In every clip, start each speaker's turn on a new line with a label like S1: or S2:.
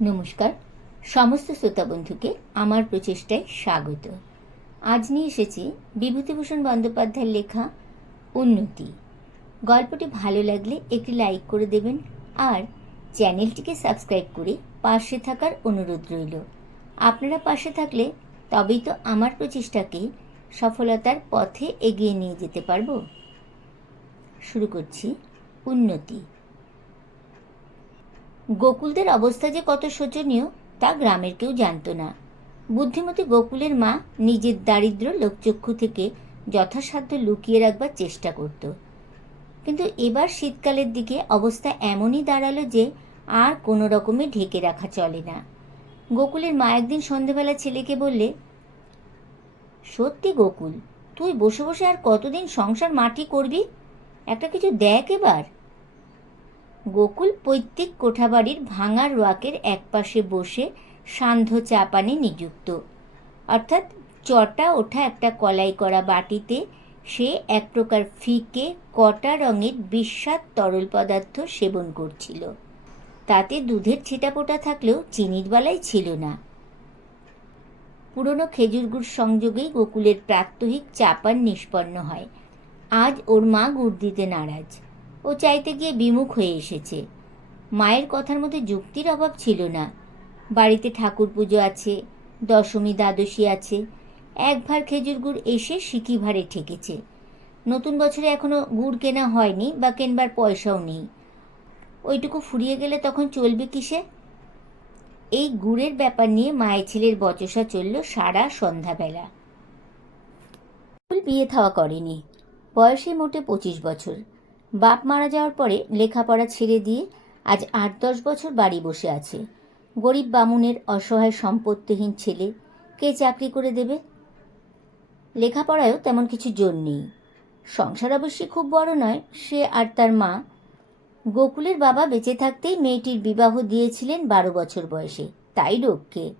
S1: নমস্কার। সমস্ত শ্রোতা বন্ধুকে আমার প্রচেষ্টায় স্বাগত। আজ নিয়ে এসেছি বিভূতিভূষণ বন্দ্যোপাধ্যায়ের লেখা উন্নতি। গল্পটি ভালো লাগলে একটি লাইক করে দেবেন আর চ্যানেলটিকে সাবস্ক্রাইব করে পাশে থাকার অনুরোধ রইল। আপনারা পাশে থাকলে তবেই তো আমার প্রচেষ্টাকে সফলতার পথে এগিয়ে নিয়ে যেতে পারব। শুরু করছি উন্নতি। গোকুলদের অবস্থা যে কত শোচনীয়, তা গ্রামের কেউ জানতো না। বুদ্ধিমতী গোকুলের মা নিজের দারিদ্র লোকচক্ষু থেকে যথাসাধ্য লুকিয়ে রাখবার চেষ্টা করত। কিন্তু এবার শীতকালের দিকে অবস্থা এমনই দাঁড়াল যে আর কোনো রকমে ঢেকে রাখা চলে না। গোকুলের মা একদিন সন্ধেবেলা ছেলেকে বললে, সত্যি গোকুল, তুই বসে বসে আর কতদিন সংসার মাটি করবি? একটা কিছু দেখ এবার। গোকুল পৈতৃক কোঠাবাড়ির ভাঙা রোয়াকের একপাশে বসে সান্ধ্য চা পানে নিযুক্ত। অর্থাৎ চটা ওঠা একটা কলাই করা বাটিতে সে এক প্রকার ফিকে কটা রঙের বিস্বাদ তরল পদার্থ সেবন করছিল। তাতে দুধের ছিটাপোটা থাকলেও চিনির বালাই ছিল না। পুরনো খেজুর গুড় সংযোগেই গোকুলের প্রাত্যহিক চাপান নিষ্পন্ন হয়। আজ ওর মা গুড় দিতে নারাজ। ও চাইতে গিয়ে বিমুখ হয়ে এসেছে। মায়ের কথার মধ্যে যুক্তির অভাব ছিল না। বাড়িতে ঠাকুর পুজো আছে, দশমী, দ্বাদশী আছে এক ভার খেজুর গুড় এসে সিকি ভারে ঠেকেছে। নতুন বছরে এখনও গুড় কেনা হয়নি বা কেনবার পয়সাও নেই। ওইটুকু ফুরিয়ে গেলে তখন চলবে কিসে? এই গুড়ের ব্যাপার নিয়ে মায়ের ছেলের বচসা চলল সারা সন্ধ্যাবেলা। বিয়ে থাওয়া করেনি। বয়সে মোটে পঁচিশ বছর। বাপ মারা যাওয়ার পরে লেখাপড়া ছেড়ে দিয়ে আজ আট দশ বছর বাড়ি বসে আছে। গরিব বামুনের অসহায় সম্পত্তিহীন ছেলে, কে চাকরি করে দেবে? লেখাপড়ায়ও তেমন কিছু জোর নেই। সংসার অবশ্যই খুব বড় নয়, সে আর তার মা। গোকুলের বাবা বেঁচে থাকতেই মেয়েটির বিবাহ দিয়েছিলেন বারো বছর বয়সে। তাই রোগকে।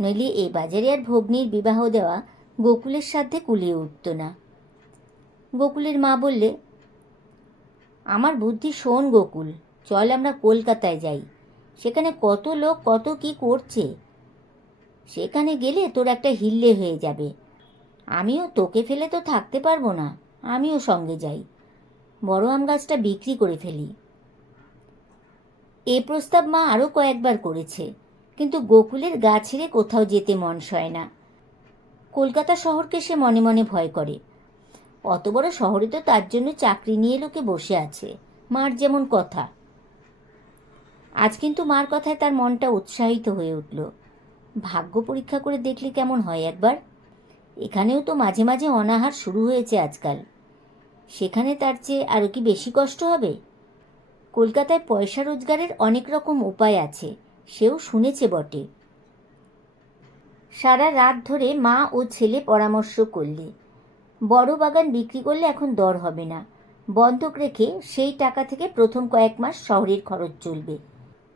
S1: নইলে এই বাজারে আর ভগ্নির বিবাহ দেওয়া গোকুলের সাথে কুলিয়ে উঠত না। গোকুলের মা বললে আমার বুদ্ধি শোন গোকুল, চল আমরা কলকাতায় যাই। সেখানে কত লোক, কত কি করছে? সেখানে গেলে তোর একটা হিল্লে হয়ে যাবে। আমিও তোকে ফেলে তো থাকতে পারব না, আমিও সঙ্গে যাই। বড় আম গাছটা বিক্রি করে ফেলি। এ প্রস্তাব মা আরও কয়েকবার করেছে, কিন্তু গোকুলের গা ছেড়ে কোথাও যেতে মন সয় না। কলকাতা শহরকে সে মনে মনে ভয় করে। অত বড় শহরে তো তার জন্য চাকরি নিয়ে লোকে বসে আছে। মার যেমন কথা। আজ কিন্তু মার কথায় তার মনটা উৎসাহিত হয়ে উঠল। ভাগ্য পরীক্ষা করে দেখলে কেমন হয় একবার? এখানেও তো মাঝে মাঝে অনাহার শুরু হয়েছে আজকাল। সেখানে তার চেয়ে আরও কি বেশি কষ্ট হবে? কলকাতায় পয়সা রোজগারের অনেক রকম উপায় আছে, সেও শুনেছে বটে। সারা রাত ধরে মা ও ছেলে পরামর্শ করলে। বড় বাগান বিক্রি করলে এখন দর হবে না। বন্ধক রেখে সেই টাকা থেকে প্রথম কয়েক মাস শহরের খরচ চলবে।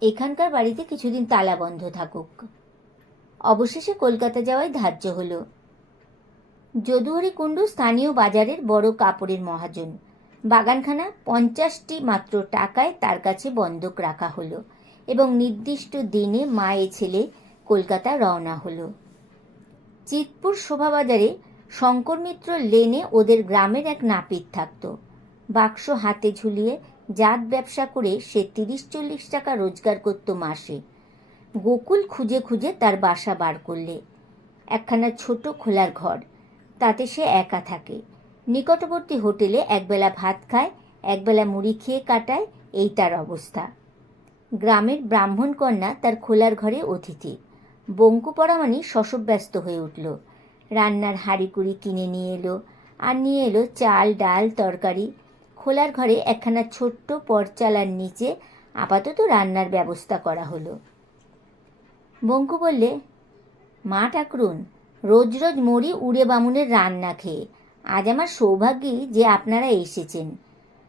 S1: এখানকার বাড়িতে কিছুদিন তালা বন্ধ থাকুক। অবশেষে কলকাতা যাওয়াই ধার্য হলো। যদুহরি কুণ্ডু স্থানীয় বাজারের বড় কাপড়ের মহাজন। বাগানখানা পঞ্চাশটি মাত্র টাকায় তার কাছে বন্ধক রাখা হলো এবং নির্দিষ্ট দিনে মায়ে ছেলে কলকাতা রওনা হলো। চিতপুর শোভাবাজারে শঙ্কর মিত্র লেনে ওদের গ্রামের এক নাপিত থাকত। বাক্স হাতে ঝুলিয়ে জাত ব্যবসা করে সে তিরিশ চল্লিশ টাকা রোজগার করত মাসে। গোকুল খুঁজে খুঁজে তার বাসা বার করলে। একখানা ছোট খোলার ঘর, তাতে সে একা থাকে। নিকটবর্তী হোটেলে একবেলা ভাত খায়, একবেলা মুড়ি খেয়ে কাটায়, এই তার অবস্থা। গ্রামের ব্রাহ্মণ কন্যা তার খোলার ঘরে অতিথি। বঙ্কু পরামানি শশব্যস্ত হয়ে উঠল। রান্নার হাঁড়িকুড়ি কিনে নিয়ে এলো আর নিয়ে এলো চাল, ডাল, তরকারি। খোলার ঘরে একখানা ছোট্ট পরচালার নিচে আপাতত রান্নার ব্যবস্থা করা হলো। বঙ্কু বললে, মা ঠাকুরুন, রোজ রোজ মরি উড়ে বামুনের রান্না খেয়ে। আজ আমার সৌভাগ্যই যে আপনারা এসেছেন।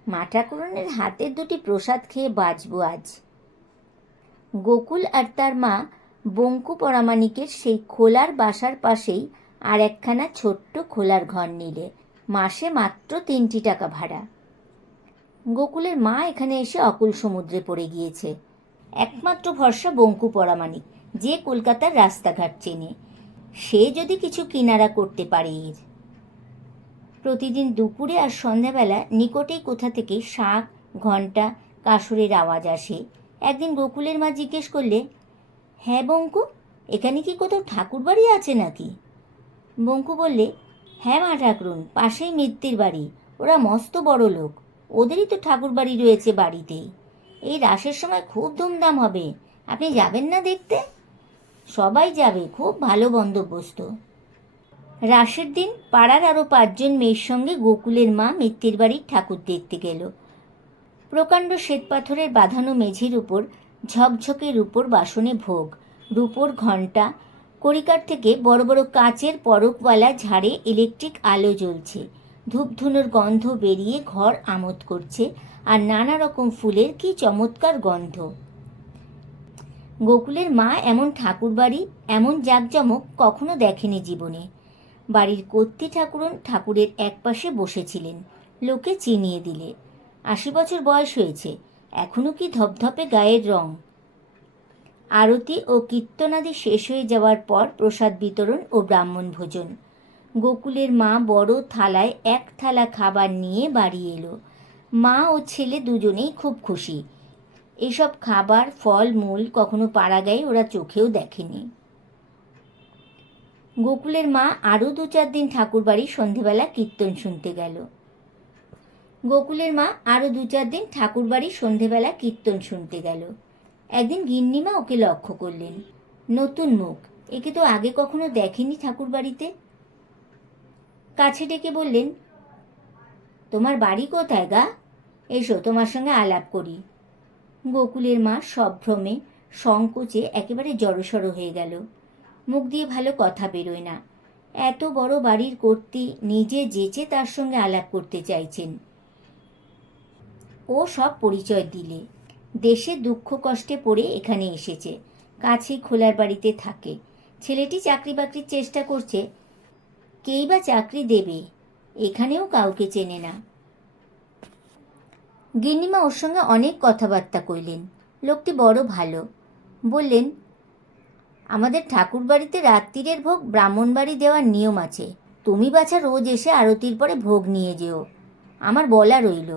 S1: মা ঠাকুরনের হাতের দুটি প্রসাদ খেয়ে বাঁচব আজ। গোকুল আর তার মা বঙ্কু পরামানিকের সেই খোলার বাসার পাশেই আর একখানা ছোট্ট খোলার ঘর নিলে, মাসে মাত্র তিনটি টাকা ভাড়া। গোকুলের মা এখানে এসে অকুল সমুদ্রে পড়ে গিয়েছে। একমাত্র ভরসা বঙ্কু পরামানিক যে কলকাতার রাস্তাঘাট চেনে। সে যদি কিছু কিনারা করতে পারে এর। প্রতিদিন দুপুরে আর সন্ধ্যাবেলা নিকটেই কোথা থেকে শাঁখ, ঘণ্টা, কাসরের আওয়াজ আসে। একদিন গোকুলের মা জিজ্ঞেস করলে হ্যাঁ বঙ্কু, এখানে কি কোথাও ঠাকুর বাড়ি আছে নাকি? বঙ্কু বললে হ্যাঁ মা ঠাকুরুন, পাশেই মিত্তির বাড়ি। ওরা মস্ত বড় লোক। ওদেরই তো ঠাকুর বাড়ি রয়েছে বাড়িতেই এই রাসের সময় খুব ধুমধাম হবে। আপনি যাবেন না দেখতে? সবাই যাবে, খুব ভালো বন্দোবস্ত। রাসের দিন পাড়ার আরও পাঁচজন মেয়ের সঙ্গে গোকুলের মা মিত্তির বাড়ির ঠাকুর দেখতে গেল। প্রকাণ্ড শ্বেতপাথরের বাঁধানো মেঝের উপর ঝকঝকের রূপোর বাসনে ভোগ, রূপোর ঘণ্টা কড়িকার থেকে বড় বড় কাচের পরকওয়ালা ঝাড়ে ইলেকট্রিক আলো জ্বলছে। ধূপধুনোর গন্ধ বেরিয়ে ঘর আমোদ করছে আর নানা রকম ফুলের কি চমৎকার গন্ধ। গোকুলের মা এমন ঠাকুর বাড়ি এমন জাঁকজমক কখনো দেখেনি জীবনে। বাড়ির কর্তি ঠাকুরন ঠাকুরের একপাশে বসেছিলেন। লোকে চিনিয়ে দিলে। আশি বছর বয়স হয়েছে। এখনও কি ধপধপে গায়ের রং। আরতি ও কীর্তনাদি শেষ হয়ে যাওয়ার পর প্রসাদ বিতরণ ও ব্রাহ্মণ ভোজন। গোকুলের মা বড় থালায় এক থালা খাবার নিয়ে বাড়ি এলো। মা ও ছেলে দুজনেই খুব খুশি। এসব খাবার, ফল, মূল কখনো পাড়া গায়ে ওরা চোখেও দেখেনি। গোকুলের মা আরও দু চার দিন ঠাকুর বাড়ি সন্ধেবেলা কীর্তন শুনতে গেল। গোকুলের মা আরও দু চার দিন ঠাকুর বাড়ি সন্ধেবেলা কীর্তন শুনতে গেল। একদিন গিন্নিমা ওকে লক্ষ্য করলেন। নতুন মুখ। একে তো আগে কখনো দেখেনি ঠাকুর বাড়িতে। কাছে ডেকে বললেন, তোমার বাড়ি কোথায় গা? এসো, তোমার সঙ্গে আলাপ করি। গোকুলের মা সভ্রমে সংকোচে একেবারে জড়সড় হয়ে গেল। মুখ দিয়ে ভালো কথা বেরোয় না। এত বড় বাড়ির কর্তি নিজে যেচে তার সঙ্গে আলাপ করতে চাইছেন। ও সব পরিচয় দিলে। দেশে দুঃখ কষ্টে পড়ে এখানে এসেছে, কাছেই খোলার বাড়িতে থাকে। ছেলেটি চাকরি বাকরির চেষ্টা করছে, কেই বা চাকরি দেবে, এখানেও কাউকে চেনে না। গিন্নিমা ওর সঙ্গে অনেক কথাবার্তা কইলেন। লোকটি বড় ভালো। বললেন, আমাদের ঠাকুর বাড়িতে রাত্রিরের ভোগ ব্রাহ্মণ বাড়ি দেওয়ার নিয়ম আছে। তুমি বাছা রোজ এসে আরতির পরে ভোগ নিয়ে যেও। আমার বলা রইল।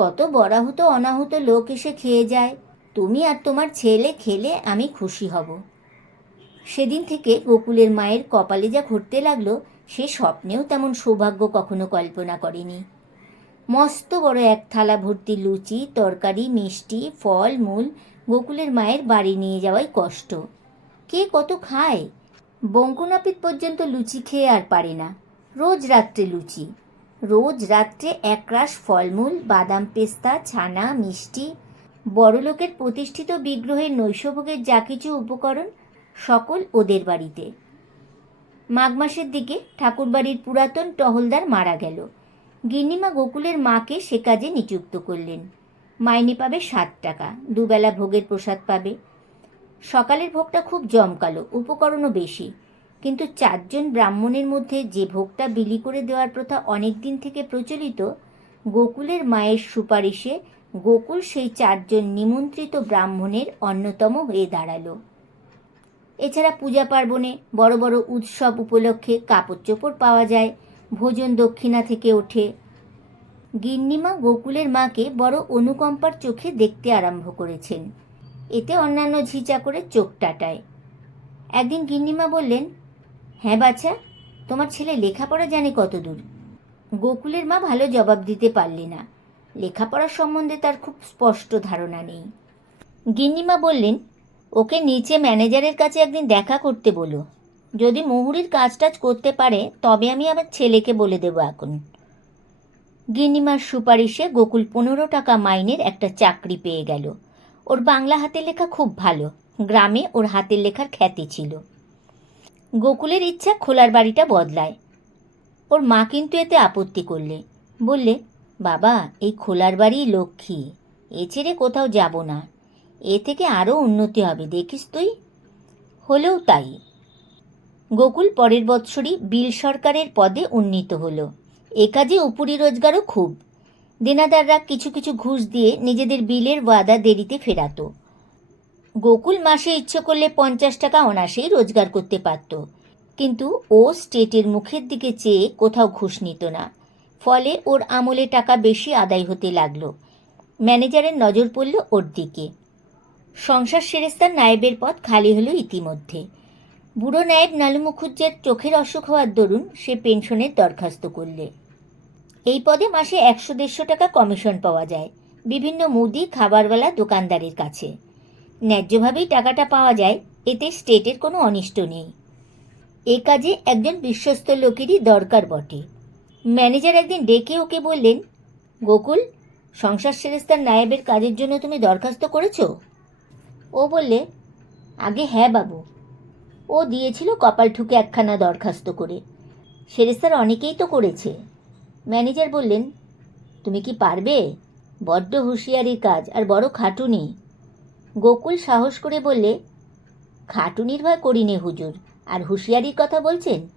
S1: কত বরাহুত, অনাহুত লোক এসে খেয়ে যায়। তুমি আর তোমার ছেলে খেলে আমি খুশি হব। সেদিন থেকে গোকুলের মায়ের কপালে যা ঘটতে লাগল, সে স্বপ্নেও তেমন সৌভাগ্য কখনো কল্পনা করেনি। মস্ত বড় এক থালা ভর্তি লুচি, তরকারি, মিষ্টি, ফল, মূল গোকুলের মায়ের বাড়ি নিয়ে যাওয়াই কষ্ট। কে কত খায়? বঙ্কুনাপিত পর্যন্ত লুচি খেয়ে আর পারে না। রোজ রাত্রে লুচি। রোজ রাত্রে একরাশ ফলমূল, বাদাম পেস্তা, ছানা, মিষ্টি। বড়লোকের প্রতিষ্ঠিত বিগ্রহের নৈশভোগের যা কিছু উপকরণ সকল ওদের বাড়িতে। মাঘ মাসের দিকে ঠাকুরবাড়ির পুরাতন টহলদার মারা গেল। গিন্নিমা গোকুলের মাকে সে কাজে নিযুক্ত করলেন। মাইনে পাবে সাত টাকা, দুবেলা ভোগের প্রসাদ পাবে। সকালের ভোগটা খুব জমকালো, উপকরণও বেশি। কিন্তু চারজন ব্রাহ্মণের মধ্যে যে ভোগটা বিলি করে দেওয়ার প্রথা অনেক দিন থেকে প্রচলিত, গোকুলের মায়ের সুপারিশে গোকুল সেই চারজন নিমন্ত্রিত ব্রাহ্মণের অন্যতম হয়ে দাঁড়াল। এছাড়া পূজা পার্বণে বড় বড় উৎসব উপলক্ষে কাপড় চোপড় পাওয়া যায়, ভোজন দক্ষিণা থেকে ওঠে। গিন্নিমা গোকুলের মাকে বড় অনুকম্পার চোখে দেখতে আরম্ভ করেছেন। এতে অন্যান্য ঝিচা করে চোখ টাটায়। একদিন গিন্নিমা বললেন হ্যাঁ বাচ্চা তোমার ছেলে লেখাপড়া জানে কত দূর গোকুলের মা ভালো জবাব দিতে পারলে না। লেখাপড়ার সম্বন্ধে তার খুব স্পষ্ট ধারণা নেই। গিন্নিমা বললেন, ওকে নিচে ম্যানেজারের কাছে একদিন দেখা করতে বলো। যদি মুহুরির কাজ টাজ করতে পারে, তবে আমি আমার ছেলেকে বলে দেবো এখন। গিন্নিমার সুপারিশে গোকুল পনেরো টাকা মাইনের একটা চাকরি পেয়ে গেল। ওর বাংলা হাতের লেখা খুব ভালো। গ্রামে ওর হাতের লেখার খ্যাতি ছিল। গোকুলের ইচ্ছা খোলার বাড়িটা বদলায়। ওর মা কিন্তু এতে আপত্তি করলে। বললে, বাবা, এই খোলার বাড়ি লক্ষ্মী। এ ছেড়ে কোথাও যাব না। এ থেকে আরও উন্নতি হবে, দেখিস তুই? হলেও তাই। গোকুল পরের বৎসরই বিল সরকারের পদে উন্নীত হলো। এ কাজে উপরি রোজগারও খুব। দেনাদাররা কিছু কিছু ঘুষ দিয়ে নিজেদের বিলের ওয়াদা দেরিতে ফেরাতো। গোকুল মাসে ইচ্ছে করলে পঞ্চাশ টাকা অনাসেই রোজগার করতে পারত। কিন্তু ও স্টেটের মুখের দিকে চেয়ে কোথাও ঘুষ নিত না। ফলে ওর আমলে টাকা বেশি আদায় হতে লাগল। ম্যানেজারের নজর পড়ল ওর দিকে। সংসার সেরেস্তার নায়েবের পদ খালি হলো ইতিমধ্যে। বুড়ো নায়েব নালু মুখুজ্জের চোখের অসুখ হওয়ার দরুন সে পেনশনের দরখাস্ত করলে। এই পদে মাসে একশো দেড়শো টাকা কমিশন পাওয়া যায়। বিভিন্ন মুদি, খাবারওয়ালা দোকানদারের কাছে। ন্যায্যভাবেই টাকাটা পাওয়া যায়, এতে স্টেটের কোনো অনিষ্ট নেই। এ কাজে একজন বিশ্বস্ত লোকেরই দরকার বটে। ম্যানেজার একদিন ডেকে ওকে বললেন, গোকুল, সংসার সেরেস্তার নায়েবের কাজের জন্য তুমি দরখাস্ত করেছ? ও বললে, আগে হ্যাঁ বাবু। ও দিয়েছিল কপাল ঠুকে একখানা দরখাস্ত করে। সেরেস্তার অনেকেই তো করেছে। ম্যানেজার বললেন, তুমি কি পারবে? বড্ড হুঁশিয়ারির কাজ, আর বড় খাটুনি। গোকুল সাহস করে বললে খাটুনির ভয় করি নে হুজুর, আর হুঁশিয়ারির কথা বলছেন?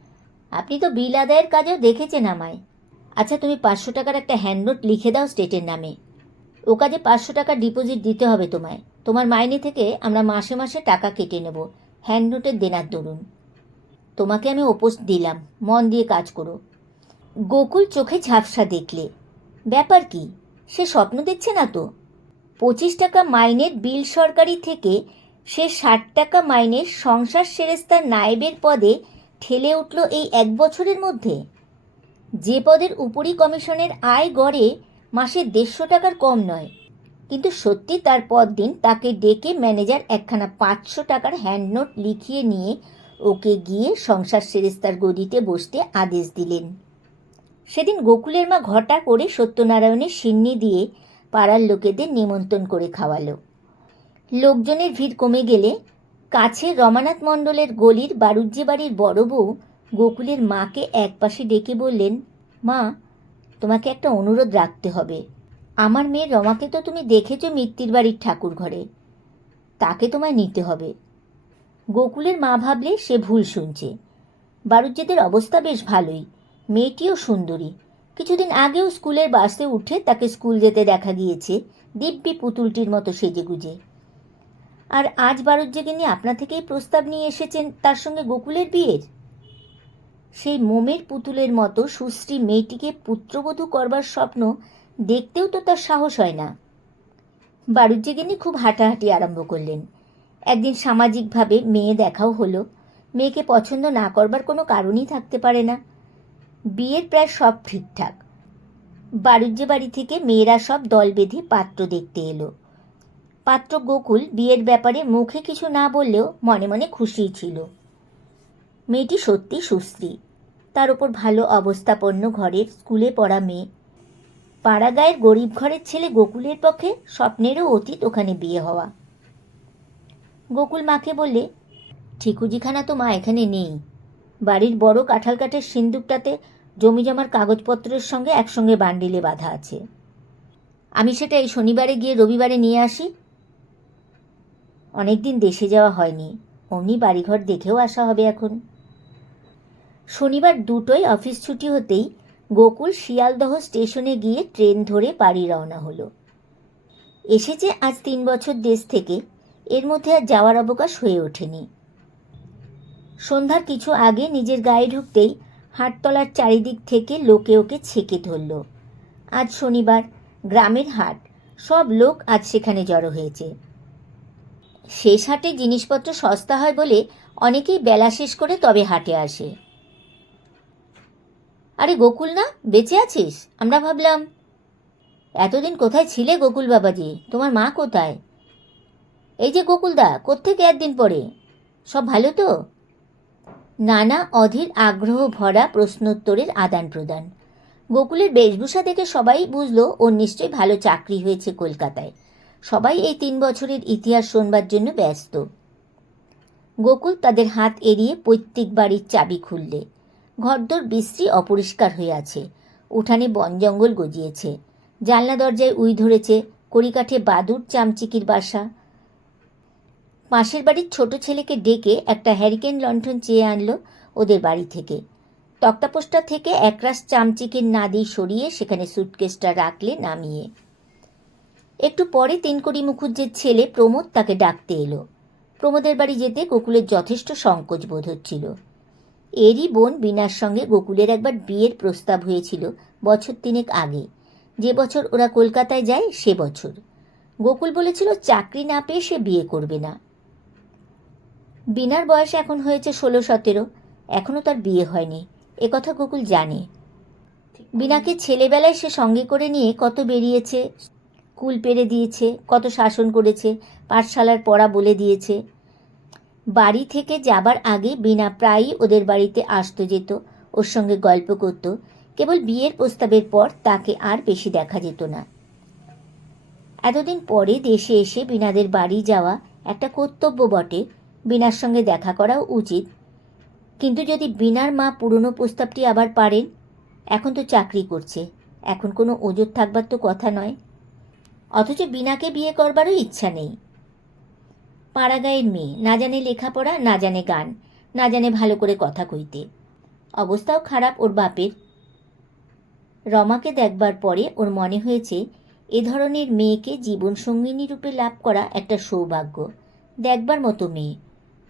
S1: আপনি তো বিল আদায়ের কাজেও দেখেছেন আমায়। আচ্ছা তুমি পাঁচশো টাকার একটা হ্যান্ডনোট লিখে দাও স্টেটের নামে। ও কাজে পাঁচশো টাকা ডিপোজিট দিতে হবে তোমায়। তোমার মাইনে থেকে আমরা মাসে মাসে টাকা কেটে নেব। হ্যান্ডনোটের দেনার দরুন। তোমাকে আমি ওপোস দিলাম। মন দিয়ে কাজ করো। গোকুল চোখে ঝাপসা দেখলে। ব্যাপার কি? সে স্বপ্ন দেখছে না তো? পঁচিশ টাকা মাইনের বিল সরকারি থেকে সে ষাট টাকা মাইনের সংসার সেরেস্তার নায়েবের পদে ঠেলে উঠল এই এক বছরের মধ্যে। যে পদের উপরি কমিশনের আয় গড়ে মাসে দেড়শো টাকার কম নয়। কিন্তু সত্যি তার পর দিন তাকে ডেকে ম্যানেজার একখানা পাঁচশো টাকার হ্যান্ডনোট লিখিয়ে নিয়ে ওকে গিয়ে সংসার সেরেস্তার গদিতে বসতে আদেশ দিলেন। সেদিন গোকুলের মা ঘটা করে সত্যনারায়ণের সিন্নি দিয়ে পাড়ার লোকেদের নিমন্ত্রণ করে খাওয়ালো। লোকজনের ভিড় কমে গেলে কাছে রমানাথ মণ্ডলের গলির বারুজ্জি বাড়ির বড় বউ গোকুলের মাকে একপাশে ডেকে বললেন, মা, তোমাকে একটা অনুরোধ রাখতে হবে। আমার মেয়ে রমাকে তো তুমি দেখেছ মিত্তির বাড়ির ঠাকুর ঘরে। তাকে তোমায় নিতে হবে। গোকুলের মা ভাবলে সে ভুল শুনছে। বারুজ্যেদের অবস্থা বেশ ভালোই। মেয়েটিও সুন্দরী। কিছুদিন আগেও স্কুলের বাসে উঠে তাকে স্কুল যেতে দেখা গিয়েছে। দিব্যি পুতুলটির মতো সেজেগুজে। আর আজ বারুজ্যকে নিয়ে আপনা থেকেই প্রস্তাব নিয়ে এসেছেন তার সঙ্গে গোকুলের বিয়ের? সেই মোমের পুতুলের মতো সুশ্রী মেয়েটিকে পুত্রবধূ করবার স্বপ্ন দেখতেও তো তার সাহস হয় না। বারুজ্যগিনী খুব হাঁটাহাঁটি আরম্ভ করলেন। একদিন সামাজিকভাবে মেয়ে দেখাও হলো। মেয়েকে পছন্দ না করবার কোনো কারণই থাকতে পারে না। বিয়ের প্রায় সব ঠিকঠাক। বাণিজ্য বাড়ি থেকে মেয়েরা সব দল বেঁধে পাত্র দেখতে এলো। পাত্র গোকুল বিয়ের ব্যাপারে মুখে কিছু না বললেও মনে মনে খুশিই ছিল। মেয়েটি সত্যি সুশ্রী। তার ওপর ভালো অবস্থাপন্ন ঘরের স্কুলে পড়া মেয়ে। পাড়াগায়ের গরিব ঘরের ছেলে গোকুলের পক্ষে স্বপ্নেরও অতীত ওখানে বিয়ে হওয়া। গোকুল মাকে বললে, ঠিকুজিখানা তো মা এখানে নেই। বাড়ির বড় কাঁঠাল কাঠের সিন্দুকটাতে জমি জমার কাগজপত্রের সঙ্গে একসঙ্গে বান্ডিলে বাঁধা আছে। আমি সেটা এই শনিবারে গিয়ে রবিবারে নিয়ে আসি। অনেকদিন দেশে যাওয়া হয়নি। অমনি বাড়িঘর দেখেও আসা হবে এখন। শনিবার দুটোই অফিস ছুটি হতেই গোকুল শিয়ালদহ স্টেশনে গিয়ে ট্রেন ধরে বাড়ি রওনা হলো। এসেছে আজ তিন বছর দেশ থেকে। এর মধ্যে আর যাওয়ার অবকাশ হয়ে ওঠেনি। সন্ধ্যার কিছু আগে নিজের গায়ে ঢুকতেই হাটতলার চারিদিক থেকে লোকে ওকে ছেকে ধরল। আজ শনিবার, গ্রামের হাট, সব লোক আজ সেখানে জড়ো হয়েছে। শেষ হাটে জিনিসপত্র সস্তা হয় বলে অনেকেই বেলা শেষ করে তবে হাটে আসে। আরে গোকুল না, বেঁচে আছিস? আমরা ভাবলাম, এতদিন কোথায় ছিলে গোকুল বাবাজি? তোমার মা কোথায়? এই যে গোকুলদা, কোত্থেকে একদিন পরে? সব ভালো তো? নানা অধীর আগ্রহ ভরা প্রশ্নোত্তরের আদান প্রদান। গোকুলের বেশভূষা দেখে সবাই বুঝলো ওর নিশ্চয়ই ভালো চাকরি হয়েছে কলকাতায়। সবাই এই তিন বছরের ইতিহাস শোনবার জন্য ব্যস্ত। গোকুল তাদের হাত এড়িয়ে পৈতৃক বাড়ির চাবি খুললে। ঘরদোর বিশ্রী অপরিষ্কার হয়ে আছে। উঠানে বন জঙ্গল গজিয়েছে। জানলা দরজায় উই ধরেছে, কড়িকাঠে বাদুর চামচিকির বাসা। পাশের বাড়ির ছোট ছেলেকে ডেকে একটা হ্যারিকেন লণ্ঠন চেয়ে আনলো ওদের বাড়ি থেকে। তক্তাপোষটা থেকে একরাশ চামচিকের নাদি সরিয়ে সেখানে সুটকেসটা রাখলে নামিয়ে। একটু পরে তিনকড়ি মুখুজ্জের ছেলে প্রমোদ তাকে ডাকতে এলো। প্রমোদের বাড়ি যেতে গোকুলের যথেষ্ট সংকোচ বোধ হচ্ছিল। এরই বোন বিনার সঙ্গে গোকুলের একবার বিয়ের প্রস্তাব হয়েছিল বছর তিনেক আগে। যে বছর ওরা কলকাতায় যায় সে বছর। গোকুল বলেছিল, চাকরি না পেয়ে সে বিয়ে করবে না। বিনার বয়স এখন হয়েছে ষোলো, সতেরো। এখনও তার বিয়ে হয়নি। একথা গোকুল জানে। বিনাকে ছেলেবেলায় সে সঙ্গে করে নিয়ে কত বেরিয়েছে কুল পেরে দিয়েছে, কত শাসন করেছে, পাঠশালার পড়া বলে দিয়েছে। বাড়ি থেকে যাবার আগে বিনা প্রায়ই ওদের বাড়িতে আসতো যেত, ওর সঙ্গে গল্প করত। কেবল বিয়ের প্রস্তাবের পর তাকে আর বেশি দেখা যেত না। এতদিন পরে দেশে এসে বিনাদের বাড়ি যাওয়া একটা কর্তব্য বটে। বিনার সঙ্গে দেখা করাও উচিত। কিন্তু যদি বিনার মা পুরনো প্রস্তাবটি আবার পারেন, এখন তো চাকরি করছে। এখন কোনো ওজোর থাকবার তো কথা নয়। অথচ বিনাকে বিয়ে করবারও ইচ্ছা নেই। পাড়াগাঁয়ের মেয়ে, না জানে লেখাপড়া, না জানে গান, না জানে ভালো করে কথা কইতে। অবস্থাও খারাপ ওর বাপের। রমাকে দেখবার পরে ওর মনে হয়েছে, এ ধরনের মেয়েকে জীবনসঙ্গিনী রূপে লাভ করা একটা সৌভাগ্য। দেখবার মতো মেয়ে।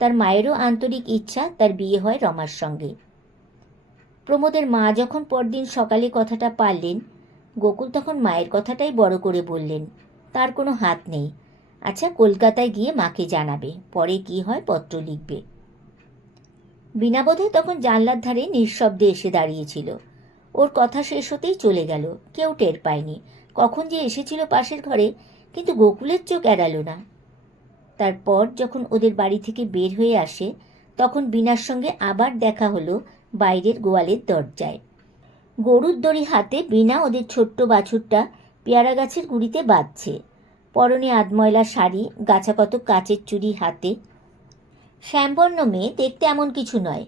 S1: তার মায়েরও আন্তরিক ইচ্ছা তার বিয়ে হয় রমার সঙ্গে। প্রমোদের মা যখন পরদিন সকালে কথাটা পারলেন, গোকুল তখন মায়ের কথাটাই বড় করে বললেন, তার কোনো হাত নেই। আচ্ছা কলকাতায় গিয়ে মাকে জানাবে, পরে কি হয় পত্র লিখবে। বিনাবোধে তখন জানলার ধারে নিঃশব্দে এসে দাঁড়িয়েছিল। ওর কথা শেষ হতেই চলে গেল, কেউ টের পায়নি। কখন যে এসেছিল পাশের ঘরে, কিন্তু গোকুলের চোখ এড়ালো না। তারপর যখন ওদের বাড়ি থেকে বের হয়ে আসে, তখন বিনার সঙ্গে আবার দেখা হলো বাইরের গোয়ালের দরজায়। গরুর দড়ি হাতে বিনা ওদের ছোট্ট বাছুরটা পেয়ারা গাছের গুড়িতে বাঁধছে। পরনে আধময়লা শাড়ি, গাছা কত কাচের চুড়ি হাতে। শ্যামবর্ণ মেয়ে দেখতে এমন কিছু নয়।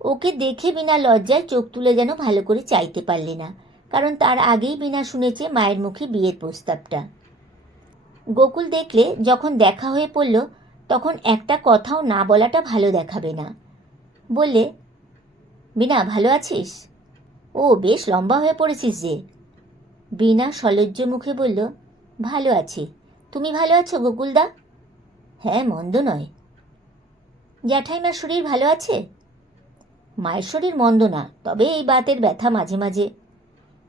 S1: ওকে দেখে বিনা লজ্জায় চোখ তুলে যেন ভালো করে চাইতে পারলে না, কারণ তার আগেই বিনা শুনেছে মায়ের মুখে বিয়ের প্রস্তাবটা। গোকুল দেখলে যখন দেখা হয়ে পড়ল, তখন একটা কথাও না বলাটা ভালো দেখাবে না। বললে বিনা ভালো আছিস? ও, বেশ লম্বা হয়ে পড়েছিস যে। বিনা সলজ্জ মুখে বলল, ভালো আছি। তুমি ভালো আছো, গোকুলদা? হ্যাঁ মন্দ নয়। জ্যাঠাইমার শরীর ভালো আছে? মায়ের শরীর মন্দ না, তবে এই বাতের ব্যথা মাঝে মাঝে।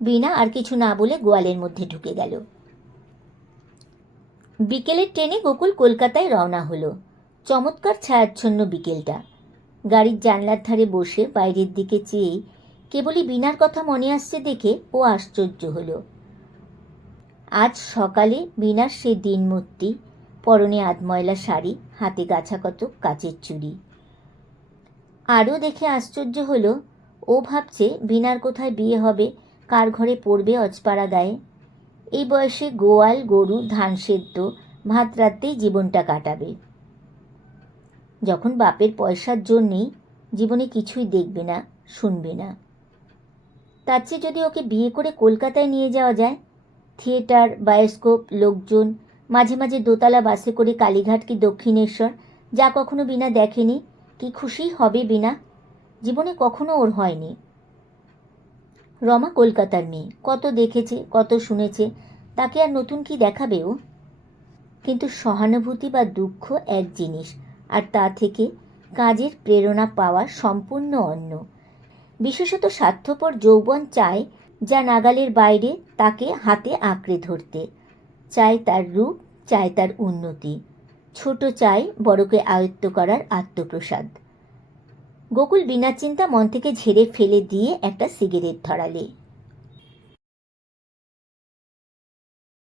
S1: বিনা আর কিছু না বলে গোয়ালের মধ্যে ঢুকে গেল। বিকেলের ট্রেনে গোকুল কলকাতায় রওনা হলো। চমৎকার ছায়াচ্ছন্ন বিকেলটা। গাড়ির জানলার ধারে বসে বাইরের দিকে চেয়ে কেবলই বিনার কথা মনে আসছে দেখে ও আশ্চর্য হলো। আজ সকালে বিনার সে দিনমূর্তি, পরনে আধময়লা শাড়ি, হাতে গাছা কত কাচের চুড়ি। আরও দেখে আশ্চর্য হলো, ও ভাবছে বিনার কোথায় বিয়ে হবে, কার ঘরে পড়বে অজপাড়া গায়ে। এই বয়সে গোয়াল, গরু, ধান সেদ্ধ, ভাত রাত্রেই জীবনটা কাটাবে। যখন বাপের পয়সার জন্যেই জীবনে কিছুই দেখবে না, শুনবে না। তার চেয়ে যদি ওকে বিয়ে করে কলকাতায় নিয়ে যাওয়া যায়, থিয়েটার, বায়োস্কোপ, লোকজন, মাঝে মাঝে দোতলা বাসে করে কালীঘাট কি দক্ষিণেশ্বর, যা কখনো বিনা দেখেনি, কি খুশি হবে বিনা, জীবনে কখনো ওর হয়নি। রমা কলকাতার মেয়ে। কত দেখেছে, কত শুনেছে, তাকে আর নতুন কি দেখাবে ও? কিন্তু সহানুভূতি বা দুঃখ এক জিনিস, আর তা থেকে কাজের প্রেরণা পাওয়া সম্পূর্ণ অন্য। বিশেষত স্বার্থপর যৌবন চায় যা নাগালের বাইরে তাকে হাতে আঁকড়ে ধরতে। চায় তার রূপ, চায় তার উন্নতি। ছোট চায় বড়কে আয়ত্ত করার আত্মপ্রসাদ। গোকুল বিনা চিন্তা মন থেকে ঝেড়ে ফেলে দিয়ে একটা সিগারেট ধরালে।